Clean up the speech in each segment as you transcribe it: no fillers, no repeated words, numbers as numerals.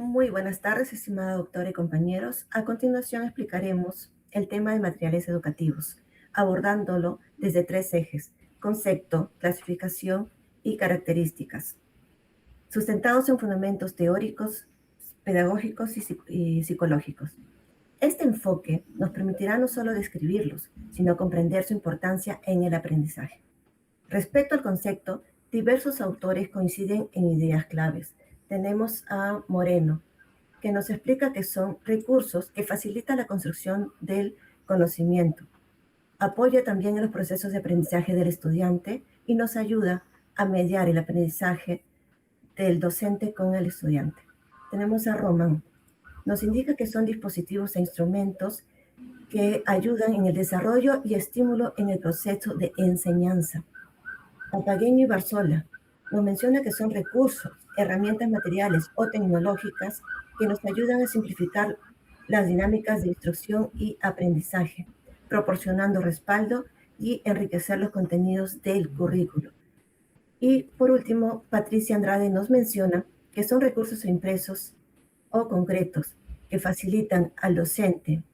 Muy buenas tardes, estimada doctora y compañeros. A continuación explicaremos el tema de materiales educativos, abordándolo desde tres ejes: concepto, clasificación y características, sustentados en fundamentos teóricos, pedagógicos y psicológicos. Este enfoque nos permitirá no solo describirlos, sino comprender su importancia en el aprendizaje. Respecto al concepto, diversos autores coinciden en ideas claves. Tenemos a Moreno, que nos explica que son recursos que facilitan la construcción del conocimiento. Apoya también en los procesos de aprendizaje del estudiante y nos ayuda a mediar el aprendizaje del docente con el estudiante. Tenemos a Román. Nos indica que son dispositivos e instrumentos que ayudan en el desarrollo y estímulo en el proceso de enseñanza. Papagueño y Barzola nos menciona que son recursos, herramientas materiales o tecnológicas que nos ayudan a simplificar las dinámicas de instrucción y aprendizaje, proporcionando respaldo y enriquecer los contenidos del currículo. Y por último, Patricia Andrade nos menciona que son recursos impresos o concretos que facilitan al docente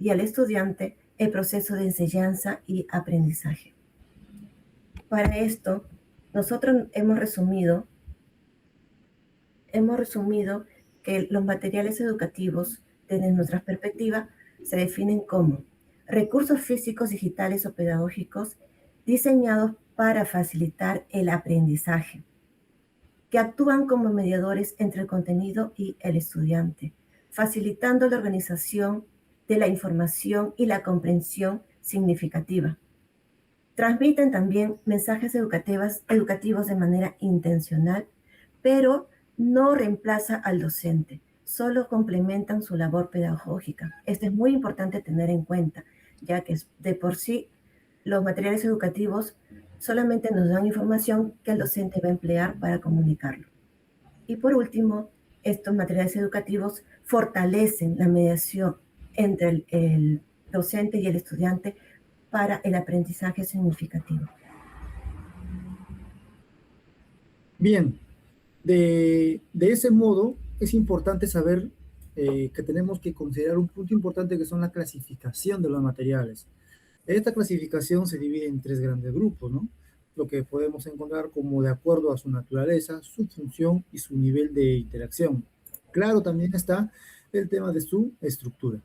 y al estudiante el proceso de enseñanza y aprendizaje. Para esto, nosotros hemos resumido que los materiales educativos, desde nuestra perspectiva, se definen como recursos físicos, digitales o pedagógicos diseñados para facilitar el aprendizaje, que actúan como mediadores entre el contenido y el estudiante, facilitando la organización de la información y la comprensión significativa. Transmiten también mensajes educativos de manera intencional, pero no reemplaza al docente, solo complementan su labor pedagógica. Esto es muy importante tener en cuenta, ya que de por sí los materiales educativos solamente nos dan información que el docente va a emplear para comunicarlo. Y por último, estos materiales educativos fortalecen la mediación entre el docente y el estudiante para el aprendizaje significativo. Bien, de ese modo es importante saber que tenemos que considerar un punto importante que son la clasificación de los materiales. Esta clasificación se divide en tres grandes grupos, ¿no? Lo que podemos encontrar como de acuerdo a su naturaleza, su función y su nivel de interacción. Claro, también está el tema de su estructura.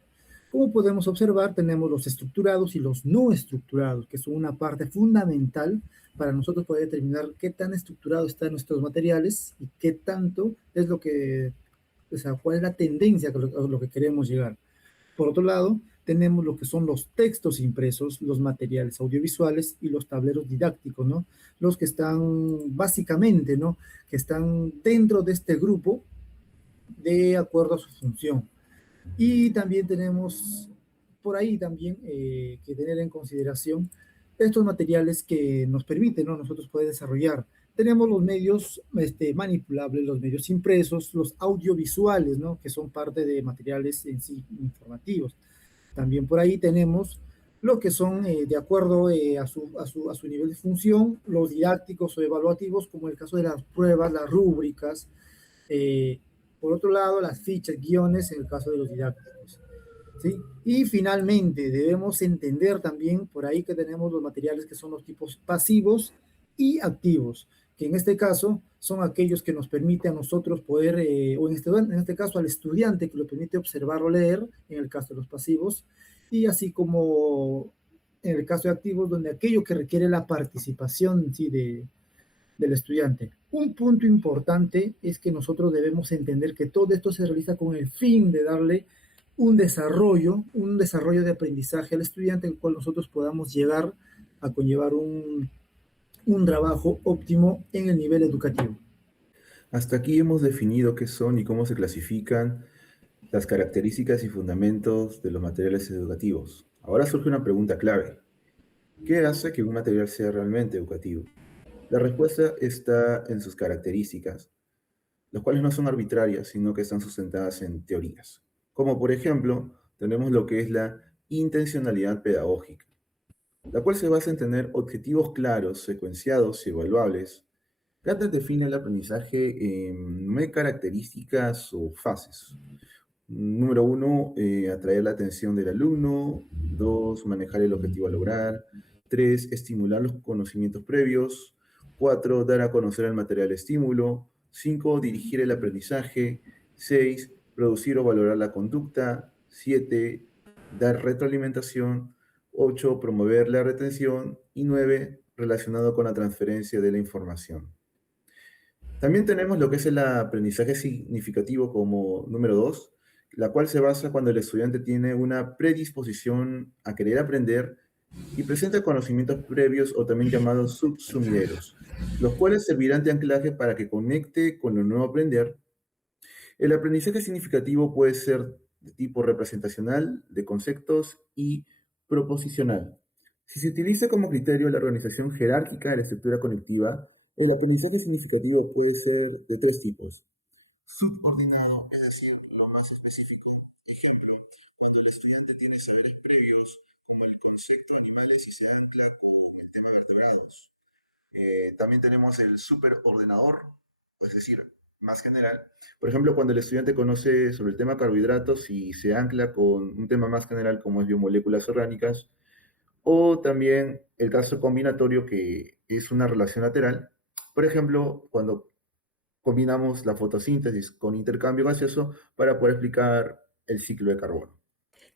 Como podemos observar, tenemos los estructurados y los no estructurados, que son una parte fundamental para nosotros poder determinar qué tan estructurado están nuestros materiales y qué tanto es lo que, o sea, cuál es la tendencia a lo que queremos llegar. Por otro lado, tenemos lo que son los textos impresos, los materiales audiovisuales y los tableros didácticos, ¿no? Los que están básicamente, ¿no? Que están dentro de este grupo de acuerdo a su función. Y también tenemos por ahí también que tener en consideración estos materiales que nos permiten, ¿no? Nosotros poder desarrollar. Tenemos los medios manipulables, los medios impresos, los audiovisuales, ¿no? Que son parte de materiales en sí informativos. También por ahí tenemos lo que son, de acuerdo a su nivel de función, los didácticos o evaluativos, como el caso de las pruebas, las rúbricas. eh, por otro lado, las fichas, guiones, en el caso de los didácticos. ¿Sí? Y finalmente, debemos entender también por ahí que tenemos los materiales que son los tipos pasivos y activos, que en este caso son aquellos que nos permiten a nosotros poder, o en este caso al estudiante, que lo permite observar o leer, en el caso de los pasivos, y así como en el caso de activos, donde aquello que requiere la participación, ¿sí? Del estudiante. Un punto importante es que nosotros debemos entender que todo esto se realiza con el fin de darle un desarrollo de aprendizaje al estudiante, el cual nosotros podamos llegar a conllevar un trabajo óptimo en el nivel educativo. Hasta aquí hemos definido qué son y cómo se clasifican las características y fundamentos de los materiales educativos. Ahora surge una pregunta clave. ¿Qué hace que un material sea realmente educativo? La respuesta está en sus características, las cuales no son arbitrarias, sino que están sustentadas en teorías. Como por ejemplo, tenemos lo que es la intencionalidad pedagógica, la cual se basa en tener objetivos claros, secuenciados y evaluables, Gardner define el aprendizaje en 9 características o fases. Número uno, atraer la atención del alumno. Dos, manejar el objetivo a lograr. Tres, estimular los conocimientos previos. Cuatro, dar a conocer el material estímulo. Cinco, dirigir el aprendizaje. Seis, producir o valorar la conducta. Siete, dar retroalimentación. Ocho, promover la retención. Y nueve, relacionado con la transferencia de la información. También tenemos lo que es el aprendizaje significativo como número 2, la cual se basa cuando el estudiante tiene una predisposición a querer aprender y presenta conocimientos previos o también llamados subsumideros, los cuales servirán de anclaje para que conecte con lo nuevo a aprender. El aprendizaje significativo puede ser de tipo representacional, de conceptos y proposicional. Si se utiliza como criterio la organización jerárquica de la estructura conectiva, el aprendizaje significativo puede ser de 3 tipos. Subordinado, es decir, lo más específico. Ejemplo, cuando el estudiante tiene saberes previos, como el concepto animales y se ancla con el tema vertebrados. También tenemos el superordenador, es decir, más general. Por ejemplo, cuando el estudiante conoce sobre el tema carbohidratos y se ancla con un tema más general como es biomoléculas orgánicas, o también el caso combinatorio que es una relación lateral. Por ejemplo, cuando combinamos la fotosíntesis con intercambio gaseoso para poder explicar el ciclo de carbono.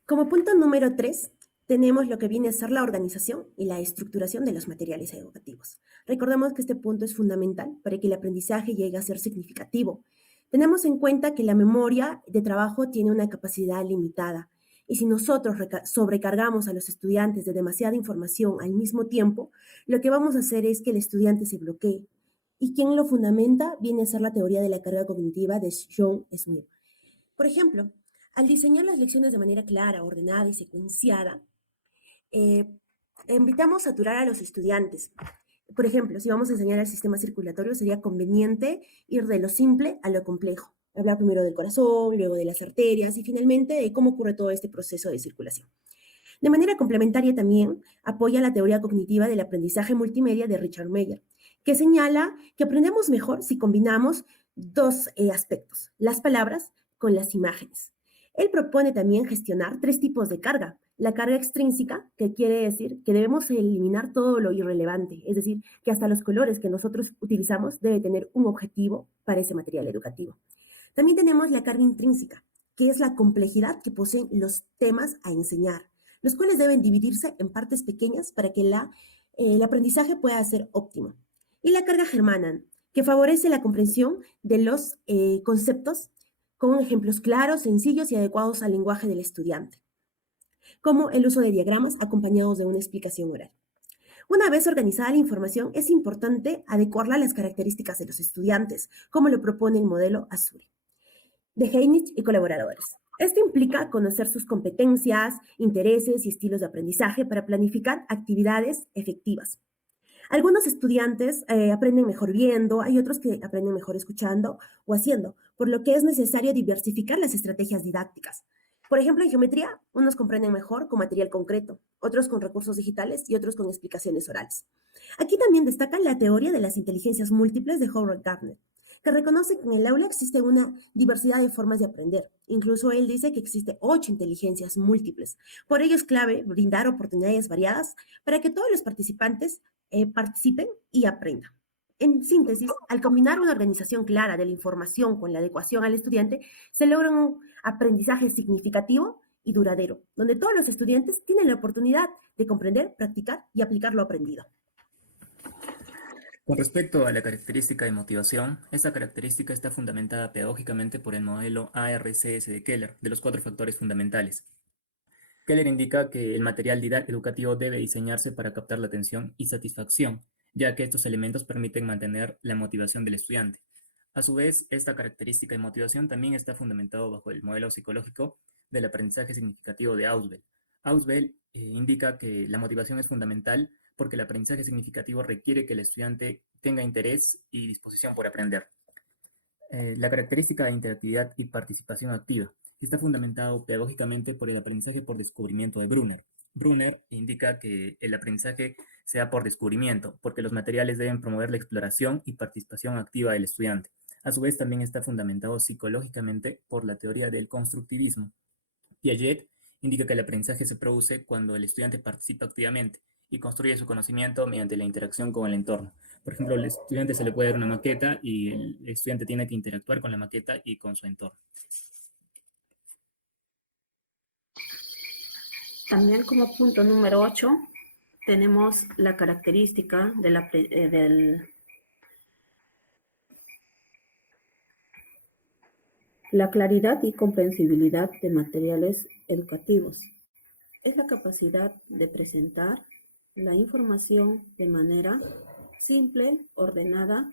Como punto número 3, tenemos lo que viene a ser la organización y la estructuración de los materiales educativos. Recordemos que este punto es fundamental para que el aprendizaje llegue a ser significativo. Tenemos en cuenta que la memoria de trabajo tiene una capacidad limitada y si nosotros sobrecargamos a los estudiantes de demasiada información al mismo tiempo, lo que vamos a hacer es que el estudiante se bloquee. ¿Y quién lo fundamenta? Viene a ser la teoría de la carga cognitiva de John Swire. Por ejemplo, al diseñar las lecciones de manera clara, ordenada y secuenciada, evitamos saturar a los estudiantes. Por ejemplo, si vamos a enseñar el sistema circulatorio, sería conveniente ir de lo simple a lo complejo. Hablar primero del corazón, luego de las arterias y finalmente de cómo ocurre todo este proceso de circulación. De manera complementaria también apoya la teoría cognitiva del aprendizaje multimedia de Richard Meyer, que señala que aprendemos mejor si combinamos dos aspectos, las palabras con las imágenes. Él propone también gestionar 3 tipos de carga. La carga extrínseca, que quiere decir que debemos eliminar todo lo irrelevante, es decir, que hasta los colores que nosotros utilizamos debe tener un objetivo para ese material educativo. También tenemos la carga intrínseca, que es la complejidad que poseen los temas a enseñar, los cuales deben dividirse en partes pequeñas para que el aprendizaje pueda ser óptimo. Y la carga germana, que favorece la comprensión de los conceptos con ejemplos claros, sencillos y adecuados al lenguaje del estudiante, como el uso de diagramas acompañados de una explicación oral. Una vez organizada la información, es importante adecuarla a las características de los estudiantes, como lo propone el modelo Azure, de Heinrich y colaboradores. Esto implica conocer sus competencias, intereses y estilos de aprendizaje para planificar actividades efectivas. Algunos estudiantes aprenden mejor viendo, hay otros que aprenden mejor escuchando o haciendo, por lo que es necesario diversificar las estrategias didácticas. Por ejemplo, en geometría, unos comprenden mejor con material concreto, otros con recursos digitales y otros con explicaciones orales. Aquí también destaca la teoría de las inteligencias múltiples de Howard Gardner, que reconoce que en el aula existe una diversidad de formas de aprender. Incluso él dice que existe 8 inteligencias múltiples. Por ello es clave brindar oportunidades variadas para que todos los participantes participen y aprendan. En síntesis, al combinar una organización clara de la información con la adecuación al estudiante, se logra un aprendizaje significativo y duradero, donde todos los estudiantes tienen la oportunidad de comprender, practicar y aplicar lo aprendido. Con respecto a la característica de motivación, esta característica está fundamentada pedagógicamente por el modelo ARCS de Keller, de los 4 factores fundamentales. Keller indica que el material educativo debe diseñarse para captar la atención y satisfacción, ya que estos elementos permiten mantener la motivación del estudiante. A su vez, esta característica de motivación también está fundamentado bajo el modelo psicológico del aprendizaje significativo de Ausubel. Ausubel indica que la motivación es fundamental porque el aprendizaje significativo requiere que el estudiante tenga interés y disposición por aprender. La característica de interactividad y participación activa está fundamentado pedagógicamente por el aprendizaje por descubrimiento de Brunner. Brunner indica que el aprendizaje se da por descubrimiento, porque los materiales deben promover la exploración y participación activa del estudiante. A su vez, también está fundamentado psicológicamente por la teoría del constructivismo. Piaget indica que el aprendizaje se produce cuando el estudiante participa activamente y construye su conocimiento mediante la interacción con el entorno. Por ejemplo, al estudiante se le puede dar una maqueta y el estudiante tiene que interactuar con la maqueta y con su entorno. También como punto número 8 tenemos la característica de la claridad y comprensibilidad de materiales educativos. Es la capacidad de presentar la información de manera simple, ordenada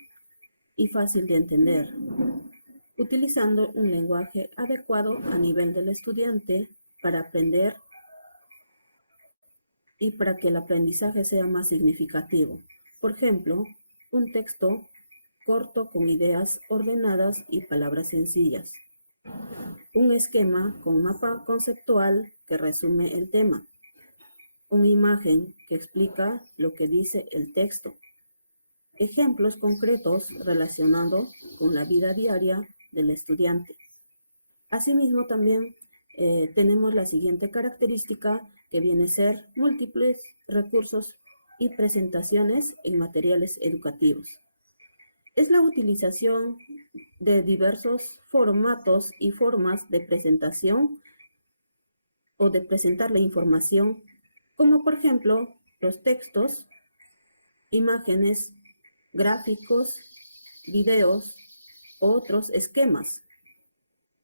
y fácil de entender, utilizando un lenguaje adecuado a nivel del estudiante para aprender y para que el aprendizaje sea más significativo. Por ejemplo, un texto corto con ideas ordenadas y palabras sencillas. Un esquema con mapa conceptual que resume el tema. Una imagen que explica lo que dice el texto. Ejemplos concretos relacionados con la vida diaria del estudiante. Asimismo, también tenemos la siguiente característica que viene a ser múltiples recursos y presentaciones en materiales educativos. Es la utilización de diversos formatos y formas de presentación o de presentar la información, como por ejemplo los textos, imágenes, gráficos, videos, otros esquemas,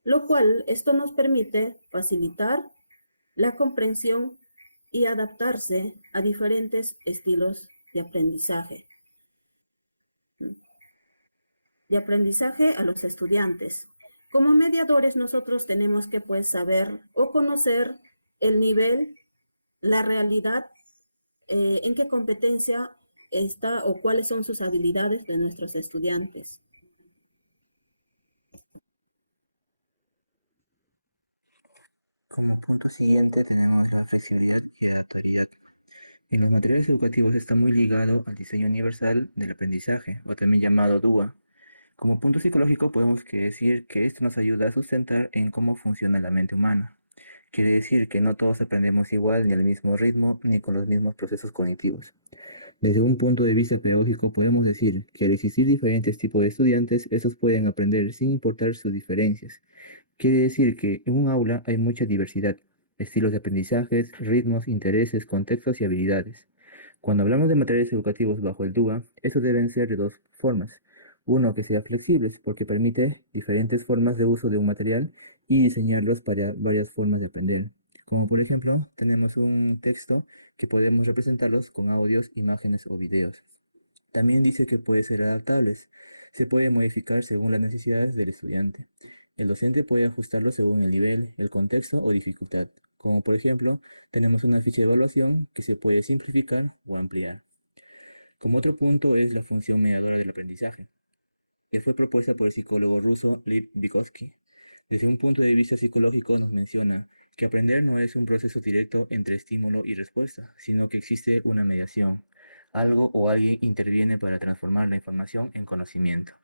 lo cual esto nos permite facilitar la comprensión y adaptarse a diferentes estilos de aprendizaje. A los estudiantes. Como mediadores nosotros tenemos que saber o conocer el nivel, la realidad, en qué competencia está o cuáles son sus habilidades de nuestros estudiantes. Como punto siguiente tenemos la flexibilidad y adaptabilidad. En los materiales educativos está muy ligado al diseño universal del aprendizaje, o también llamado DUA. Como punto psicológico podemos decir que esto nos ayuda a sustentar en cómo funciona la mente humana. Quiere decir que no todos aprendemos igual, ni al mismo ritmo, ni con los mismos procesos cognitivos. Desde un punto de vista pedagógico podemos decir que al existir diferentes tipos de estudiantes, estos pueden aprender sin importar sus diferencias. Quiere decir que en un aula hay mucha diversidad, estilos de aprendizajes, ritmos, intereses, contextos y habilidades. Cuando hablamos de materiales educativos bajo el DUA, estos deben ser de dos formas. Uno, que sea flexibles, porque permite diferentes formas de uso de un material y diseñarlos para varias formas de aprender. Como por ejemplo, tenemos un texto que podemos representarlos con audios, imágenes o videos. También dice que puede ser adaptables. Se puede modificar según las necesidades del estudiante. El docente puede ajustarlo según el nivel, el contexto o dificultad. Como por ejemplo, tenemos una ficha de evaluación que se puede simplificar o ampliar. Como otro punto es la función mediadora del aprendizaje, que fue propuesta por el psicólogo ruso Lev Vygotsky. Desde un punto de vista psicológico nos menciona que aprender no es un proceso directo entre estímulo y respuesta, sino que existe una mediación. Algo o alguien interviene para transformar la información en conocimiento.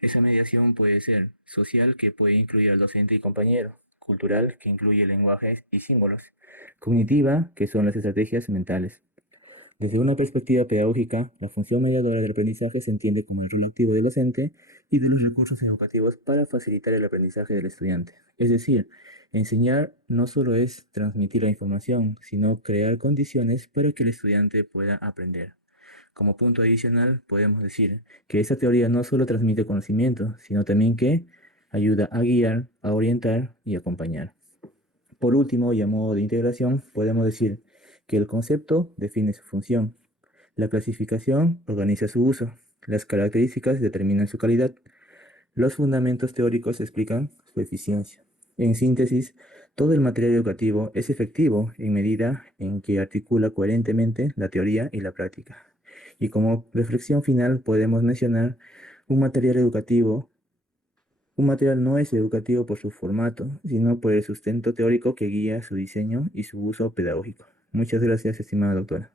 Esa mediación puede ser social, que puede incluir al docente y compañero; cultural, que incluye lenguajes y símbolos; cognitiva, que son las estrategias mentales. Desde una perspectiva pedagógica, la función mediadora del aprendizaje se entiende como el rol activo del docente y de los recursos educativos para facilitar el aprendizaje del estudiante. Es decir, enseñar no solo es transmitir la información, sino crear condiciones para que el estudiante pueda aprender. Como punto adicional, podemos decir que esta teoría no solo transmite conocimiento, sino también que ayuda a guiar, a orientar y acompañar. Por último, y a modo de integración, podemos decir que el concepto define su función, la clasificación organiza su uso, las características determinan su calidad, los fundamentos teóricos explican su eficiencia. En síntesis, todo el material educativo es efectivo en medida en que articula coherentemente la teoría y la práctica. Y como reflexión final podemos mencionar un material educativo. Un material no es educativo por su formato, sino por el sustento teórico que guía su diseño y su uso pedagógico. Muchas gracias, estimada doctora.